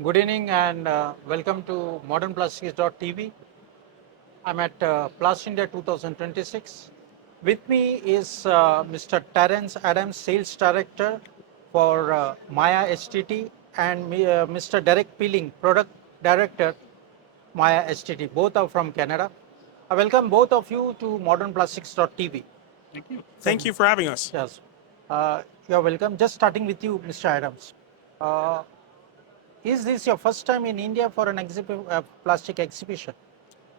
Good evening and welcome to modernplastics.tv. I'm at Plastindia 2026. With me is Mr. Terence Adams, Sales Director for Maya HTT, and Mr. Derek Peeling, Product Director, Maya HTT. Both are from Canada. I welcome both of you to modernplastics.tv. Thank you. Thank you for having us. Yes, you're welcome. Just starting with you, Mr. Adams. Uh, is this your first time in India for an plastic exhibition?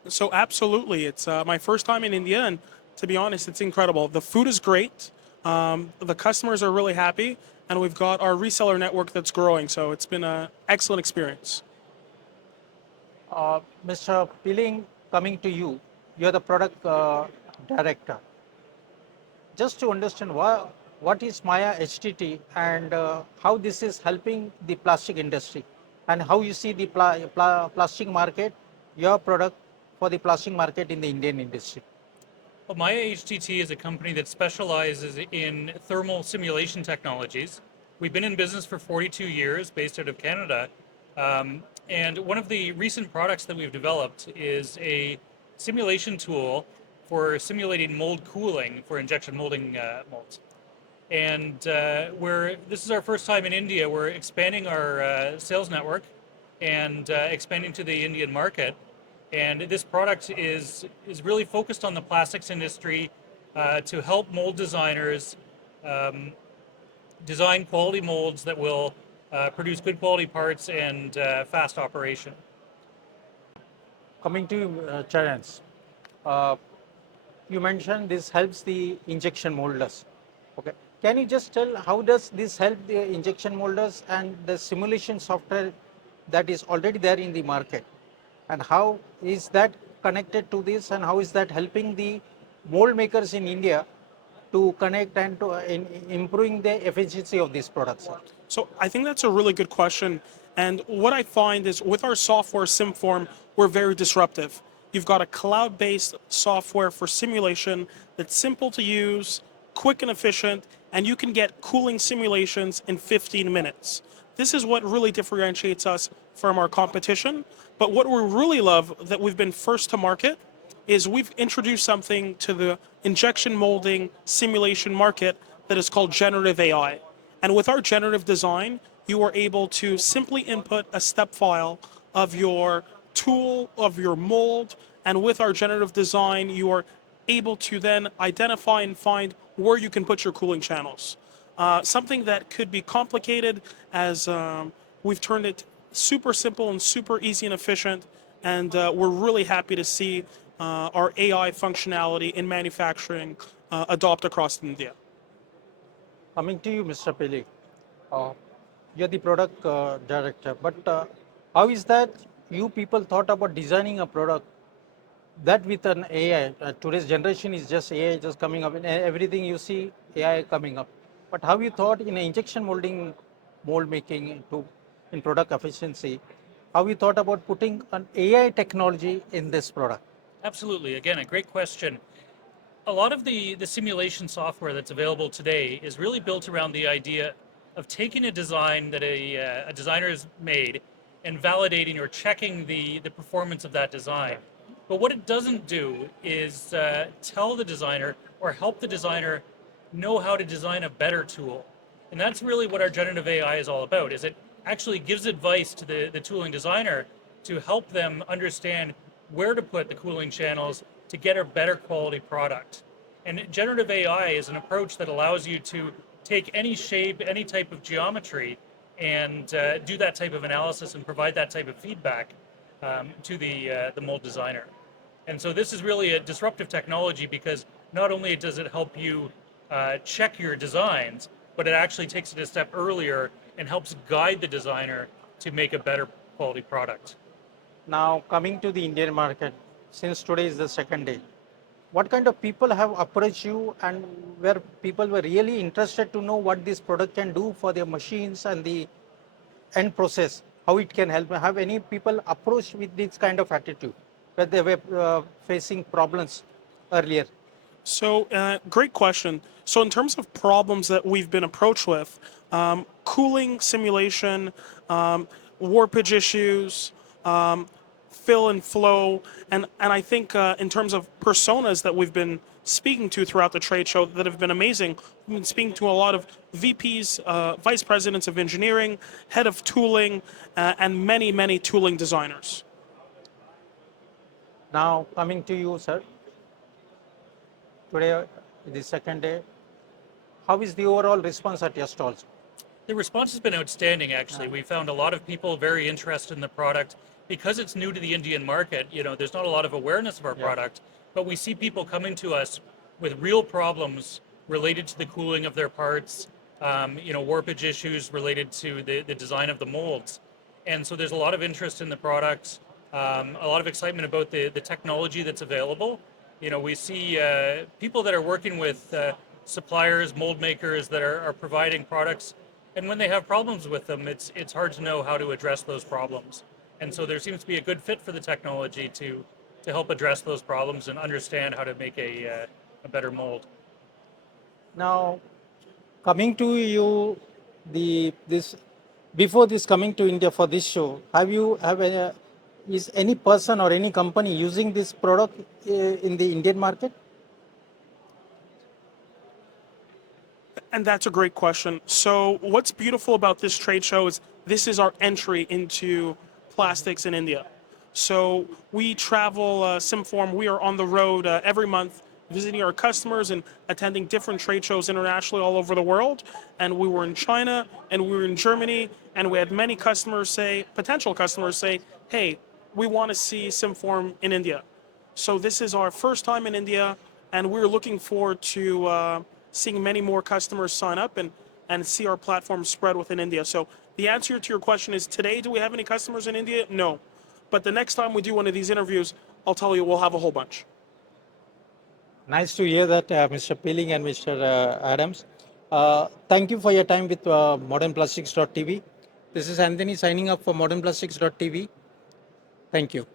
So absolutely, it's my first time in India, and to be honest, it's incredible. The food is great. The customers are really happy, and we've got our reseller network that's growing. So it's been an excellent experience. Mr. Peeling, coming to you, you're the product director. Just to understand what is Maya HTT and how this is helping the plastic industry and how you see the plastic market, your product for the plastic market in the Indian industry. Well, Maya HTT is a company that specializes in thermal simulation technologies. We've been in business for 42 years, based out of Canada. And one of the recent products that we've developed is a simulation tool for simulating mold cooling for injection molding molds. And this is our first time in India. We're expanding our sales network and expanding to the Indian market. And this product is really focused on the plastics industry to help mold designers design quality molds that will produce good quality parts and fast operation. Coming to you, Terence, uh, you mentioned this helps the injection molders. Okay, can you just tell how does this help the injection molders and the simulation software that is already there in the market, and how is that connected to this, and how is that helping the mold makers in India to connect and to in improving the efficiency of these products? So I think that's a really good question. And what I find is with our software SimForm, we're very disruptive. You've got a cloud-based software for simulation that's simple to use, quick and efficient, and you can get cooling simulations in 15 minutes. This is what really differentiates us from our competition. But what we really love that we've been first to market is we've introduced something to the injection molding simulation market that is called generative AI. And with our generative design, you are able to simply input a step file of your tool, of your mold, and with our generative design, you are able to then identify and find where you can put your cooling channels. Something that could be complicated as we've turned it super simple and super easy and efficient, and we're really happy to see our AI functionality in manufacturing adopt across India. Coming to you, Mr. Pili, uh, you're the product director, but how is that you people thought about designing a product that with an AI? Today's generation is just AI just coming up, and everything you see AI coming up. But how you thought in injection molding, mold making to in product efficiency, how you thought about putting an AI technology in this product? Absolutely. Again, a great question. A lot of the simulation software that's available today is really built around the idea of taking a design that a designer has made and validating or checking the performance of that design. But what it doesn't do is tell the designer or help the designer know how to design a better tool. And that's really what our generative AI is all about, is it actually gives advice to the tooling designer to help them understand where to put the cooling channels to get a better quality product. And generative AI is an approach that allows you to take any shape, any type of geometry, and do that type of analysis and provide that type of feedback to the mold designer. And so this is really a disruptive technology because not only does it help you check your designs, but it actually takes it a step earlier and helps guide the designer to make a better quality product. Now, coming to the Indian market, since today is the second day, what kind of people have approached you, and where people were really interested to know what this product can do for their machines and the end process, how it can help? Have any people approached with this kind of attitude where they were facing problems earlier? So, great question. So, in terms of problems that we've been approached with, cooling simulation, warpage issues, fill and flow, and I think in terms of personas that we've been speaking to throughout the trade show that have been amazing. We've been speaking to a lot of VPs, vice presidents of engineering, head of tooling, and many tooling designers. Now coming to you, sir. Today is the second day. How is the overall response at your stalls? The response has been outstanding, actually. We found a lot of people very interested in the product. Because it's new to the Indian market, there's not a lot of awareness of our product, but we see people coming to us with real problems related to the cooling of their parts, warpage issues related to the design of the molds. And so there's a lot of interest in the product, a lot of excitement about the technology that's available. We see people that are working with suppliers, mold makers that are providing products, and when they have problems with them, it's hard to know how to address those problems. And so there seems to be a good fit for the technology to help address those problems and understand how to make a better mold. Now, coming to you, before this coming to India for this show, is any person or any company using this product in the Indian market? And that's a great question. So what's beautiful about this trade show is this is our entry into plastics in India. So we travel SimForm, we are on the road every month visiting our customers and attending different trade shows internationally all over the world. And we were in China and we were in Germany, and we had many customers potential customers say, hey, we want to see SimForm in India. So this is our first time in India, and we're looking forward to seeing many more customers sign up and see our platform spread within India. So the answer to your question is, today, do we have any customers in India? No. But the next time we do one of these interviews, I'll tell you we'll have a whole bunch. Nice to hear that, Mr. Peeling and Mr. Adams. Thank you for your time with modernplastics.tv. This is Anthony signing up for modernplastics.tv. Thank you.